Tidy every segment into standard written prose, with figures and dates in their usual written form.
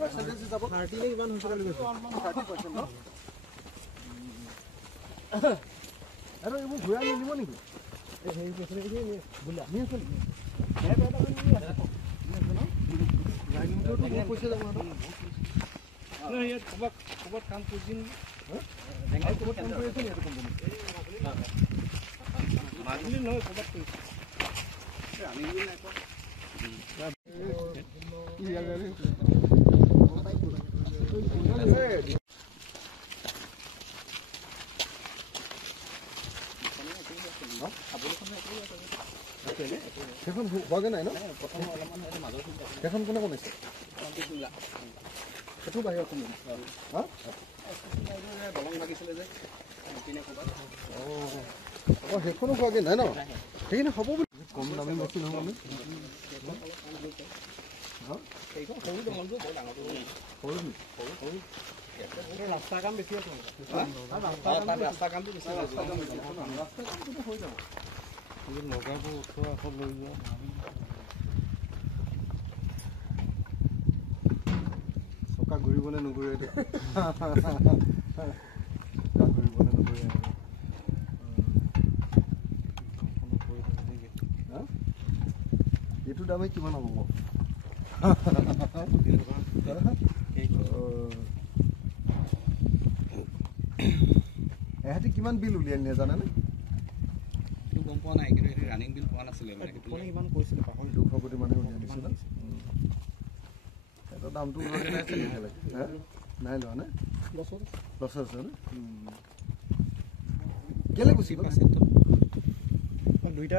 percentage হিসাব 30 নে কিমান হৈছে কালি কৈছে 30% ন আৰু এইবোৰ ঘূৰাই নিব নেকি এই হেৰি কেছৰে কি বুলা নি আছে নি এটা নি আছে ন লাইনটো তো বহুত পইচা যাব ন ইয়াত কবাত কাম কৰিছিন হেঙাই কবাত কাম কৰি আছে নি এটা কোম্পানী মাজুলী নহয় কবাত কৰিছে আমি বুলি নাই কোৱা কি আগাৰে এখন হোৱাগে নাই ন প্ৰথম অলপমান মাজৰ এখন কোনে বনাইছে সেইটো বাহিৰত কোনে হা দলং লাগিছিলে যে সেইখনো হোৱাগে নাই ন সেইখিনি হ'ব বুলি কম দামী মেচিন হ'ব আমি সেইখন সৰু দলংটো বৰ ডাঙৰটো সৰু ৰাস্তা কাম বেছি আছে ৰাস্তা কামটো বেছি ৰাস্তা কামটো হৈ যাব লগাবোৰ উঠোৱা আকৌ লৈ যোৱা চকা ঘূৰিবনে নুঘূৰে ঘূৰিবনে নুঘূৰে এইটো দামে কিমান হ'ব এহেঁতি কিমান বিল উলিয়াই নিয়ে জানেনে গম পোৱা নাই কিন্তু ৰানিং বিল পোৱা নাছিলে মানে কোনে ইমান কৈছিলে পাহৰি 200 কোটি মানুহে উলিয়াই দিছিল এটা দামটো উলিয়াই নাই চাগে নাই লোৱা নে লছ আছে নে কেলে গুছি পাৰ্চেন্ট দুইটা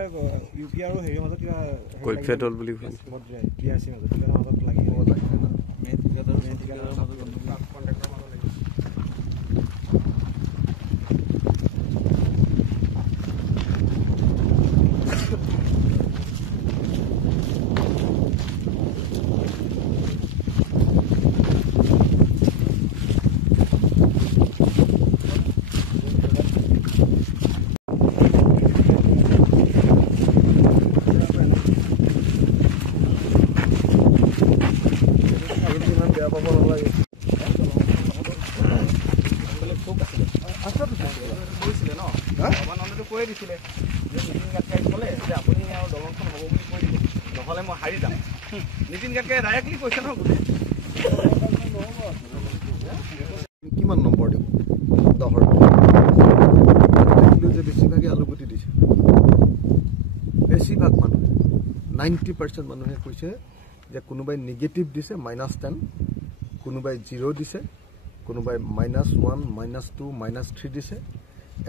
ইউপি আৰু হেৰিৰ মাজত কিবা কৈফিয়ত হ'ল বুলি কৈছে মদ্ৰাই টিআৰসি মাজত কিবা মাজত লাগি না মেইন ঠিকাদাৰৰ মাজত কন্ট্ৰাক্টৰ মাজত লাগি নীতিন গাডকাৰীয়ে ডাইৰেক্টলি কৈছে ন কিমান নম্বৰ দিব 10 যে বেছিভাগে আলুগুটি দিছে বেছিভাগ মানুহে 90% মানুহে কৈছে যে কোনোবাই নিগেটিভ দিছে -10 কোনোবাই 0 দিছে কোনোবাই -1 -2 -3 দিছে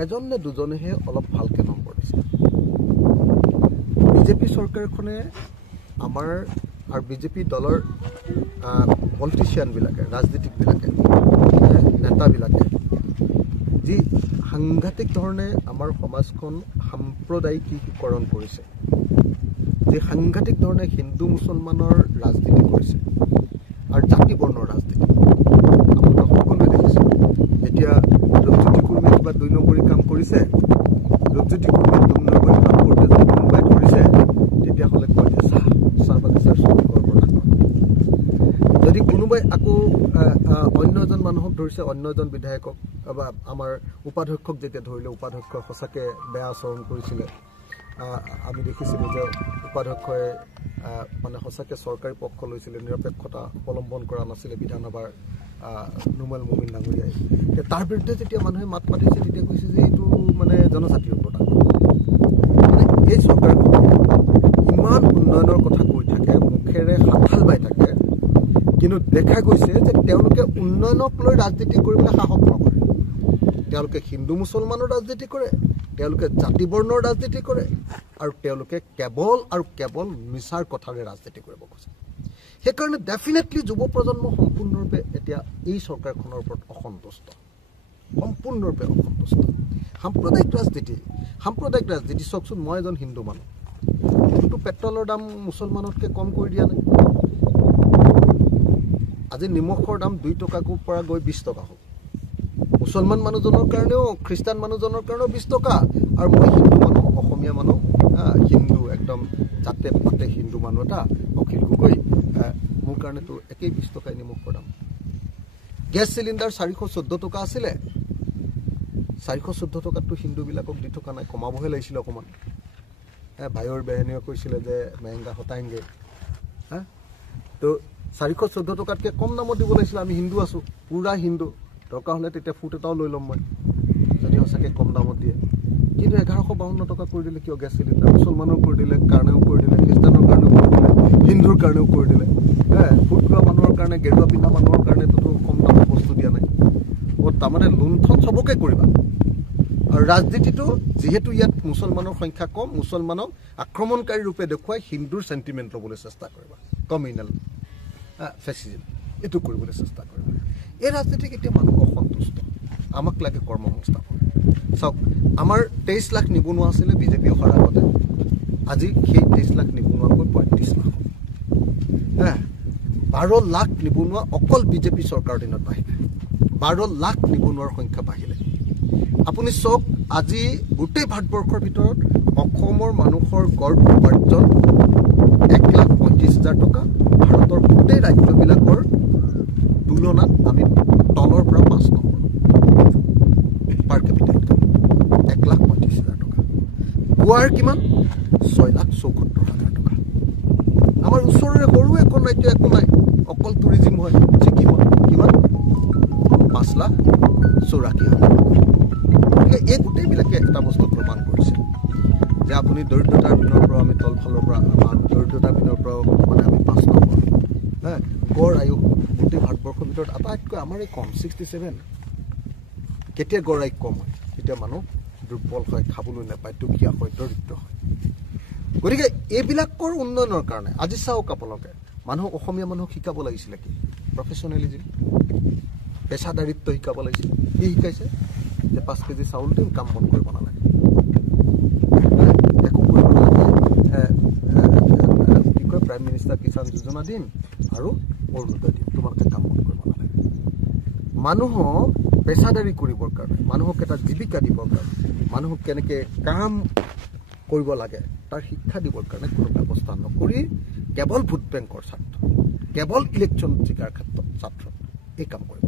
এজন নে দুজনেহে অলপ ভালকে নম্বৰ দিছে বিজেপি চৰকাৰখনে আমাৰ আৰু বিজেপি দলৰ পলিটিচিয়ান বিলাকে ৰাজনীতিক বিলাকে নেতা বিলাকে যি সাংঘাতিক ধৰণে আমাৰ সমাজখন সাম্প্ৰদায়িকীকৰণ কৰিছে যে সাংঘাতিক ধৰণে হিন্দু মুছলমানৰ ৰাজনীতি কৰিছে আৰু জাতি বৰ্ণৰ ৰাজনীতি আপোনালোকে সকলোৱে দেখিছে এতিয়া ৰূপজ্যোতি কুৰ্মীয়ে কিবা 2 নম্বৰী কাম কৰিছে ৰূপজ্যোতি কুৰ্মীয়ে 2 নম্বৰী কাম কৰোঁতে যদি কোনোবাই ধৰিছে তেতিয়াহ'লে কয় যে চাহ বাগিচাৰ শ্ৰমিকৰ পৰা যদি কোনোবাই আকৌ অন্য এজন মানুহক ধৰিছে অন্য এজন বিধায়কক বা আমাৰ উপাধ্যক্ষক যেতিয়া ধৰিলে উপাধ্যক্ষই সঁচাকৈ বেয়া আচৰণ কৰিছিলে আমি দেখিছিলোঁ যে উপাধ্যক্ষই মানে সঁচাকৈ চৰকাৰী পক্ষ লৈছিলে নিৰপেক্ষতা অৱলম্বন কৰা নাছিলে বিধানসভাৰ নুমল মুমিন ডাঙৰীয়াই তাৰ বিৰুদ্ধে যেতিয়া মানুহে মাত মাতিছে তেতিয়া কৈছে যে এইটো মানে জনজাতীয় ওপৰত মানে এই চৰকাৰখনে ইমান উন্নয়নৰ কথা কৈ থাকে মুখেৰে হাতশাল বাই থাকে কিন্তু দেখা গৈছে যে তেওঁলোকে উন্নয়নক লৈ ৰাজনীতি কৰিবলৈ সাহস নকৰে তেওঁলোকে হিন্দু মুছলমানৰ ৰাজনীতি কৰে তেওঁলোকে জাতি বৰ্ণৰ ৰাজনীতি কৰে আৰু তেওঁলোকে কেৱল মিছাৰ কথাৰে ৰাজনীতি কৰিব খোজে সেইকাৰণে ডেফিনেটলি যুৱ প্ৰজন্ম সম্পূৰ্ণৰূপে এতিয়া এই চৰকাৰখনৰ ওপৰত অসন্তুষ্ট সম্পূৰ্ণৰূপে অসন্তুষ্ট সাম্প্ৰদায়িক ৰাজনীতি চাওকচোন মই এজন হিন্দু মানুহ কিন্তু পেট্ৰলৰ দাম মুছলমানতকৈ কম কৰি দিয়া নাই আজি নিমখৰ দাম 2 টকাকৈ পৰা গৈ 20 টকা হ'ল মুছলমান মানুহজনৰ কাৰণেও খ্ৰীষ্টান মানুহজনৰ কাৰণেও 20 টকা আৰু মই হিন্দু মানুহ অসমীয়া মানুহ হিন্দু একদম জাতে পাতে হিন্দু মানুহ এটা অখিল গগৈ মোক কাৰণেতো একেই 20 টকাই নিমখৰ দাম গেছ সিলিন্ডাৰ 414 টকা আছিলে 414 টকাটো হিন্দুবিলাকক দি থকা নাই কমাবহে লাগিছিল অকমান ভাইৰ বেহনীয়ে কৈছিল যে মহেঙ্গা হটাएंगे হ্যাঁ তো 414 টকাতকৈ কম দামত দিব লাগিছিল আমি হিন্দু আছো পুৰা হিন্দু টকা হলে তেতিয়া ফুট এটাও লৈ লম মই যদি হসাকে কম দামত দিয়ে কিন্তু 1152 টকা কৰি দিলে কিয় গ্যাস সিলিন্ডাৰ মুসলমানৰ কৰি দিলে কাৰণেও কৰি দিলে খ্ৰীষ্টানৰ কাৰণেও কৰি দিলে হিন্দুৰ কাৰণেও কৰি দিলে ফুট লোৱা মানুহৰ কাৰণে গেৰুৱা পিন্ধা মানুহৰ কাৰণে তো কম দামত বস্তু দিয়া নাই ও তামানে লুণ্ঠন সবকে কৰিবা আৰু ৰাজনীতিটো যেহেতু ইয়াত মুসলমানৰ সংখ্যা কম মুসলমানক আক্ৰমণকাৰী ৰূপে দেখুৱাই হিন্দুৰ সেন্টিমেন্ট লবলৈ চেষ্টা কৰিবা কমিউনাল ফেসিজম এটো কৰিবলৈ চেষ্টা কৰিবা এই ৰাজনীতিক এতিয়া মানুহ অসন্তুষ্ট আমাক লাগে কৰ্মসংস্থাপন সক আমাৰ 23 লাখ নিবনুৱা আছিল বিজেপি অহাৰ আগতে আজি সেই 23 লাখ নিবনুৱাকৈ 35 লাখ 12 লাখ নিবনুৱা অকল বিজেপি চৰকাৰৰ দিনত বাঢ়িলে 12 লাখ নিবনুৱাৰ সংখ্যা বাঢ়িলে আপুনি সক আজি গোটেই ভাৰতবৰ্ষৰ ভিতৰত অসমৰ মানুহৰ গড় উপাৰ্জন 1,25,000 টকা ভাৰতৰ গোটেই ৰাজ্যবিলাকৰ তুলনাত আমি তলৰ পৰা 5 নম্বৰ পাৰ ক্যাপিটা ইনকাম 1,25,000 টকা গোৱাৰ কিমান 6,74,000 টকা আমাৰ ওচৰৰে সৰু এখন ৰাজ্য একো নাই অকল টুৰিজম হয় ছিকিম কিমান 5,84,000 এই গোটেইবিলাকে এটা বস্তু প্ৰমাণ কৰিছে যে আপুনি দৰিদ্ৰতাৰ বিনৰ পৰা আমি তলফালৰ পৰা আমাৰ দৰিদ্ৰতাৰ বিনৰ পৰা মানে আমি 5 নম্বৰ গড় আয়ু গোটেই ভাৰতবৰ্ষৰ ভিতৰত আটাইতকৈ আমাৰে কম 67 কেতিয়া গড় আয়ু কম হয় এতিয়া মানুহ দুৰ্বল হয় খাবলৈ নাপায় দুখীয়া হয় দৰিদ্ৰ হয় গতিকে এইবিলাকৰ উন্নয়নৰ কাৰণে আজি চাওক আপোনালোকে মানুহ অসমীয়া মানুহক শিকাব লাগিছিল কি প্ৰফেশনেলিজম পেশাদাৰিত্ব শিকাব লাগিছিল কি শিকাইছে যে 5 কেজি চাউল দিম কাম বন কৰিব নালাগে একো কৰিব নালাগে কি কয় প্ৰাইম মিনিষ্টাৰ কিষাণ যোজনা দিম আৰু অৰুণোদয় দিম তোমালোকে কাম বন কৰিব নালাগে মানুহক পেশাদাৰী কৰিবৰ কাৰণে মানুহক এটা জীৱিকা দিবৰ কাৰণে মানুহক কেনেকে কাম কৰিব লাগে তাৰ শিক্ষা দিবৰ কাৰণে কোনো ব্যৱস্থা নকৰি কেৱল ভোট বেংকৰ ছাত্ৰ কেৱল ইলেকশ্যন জিকাৰ ক্ষেত্ৰত ছাত্ৰ এই কাম কৰিব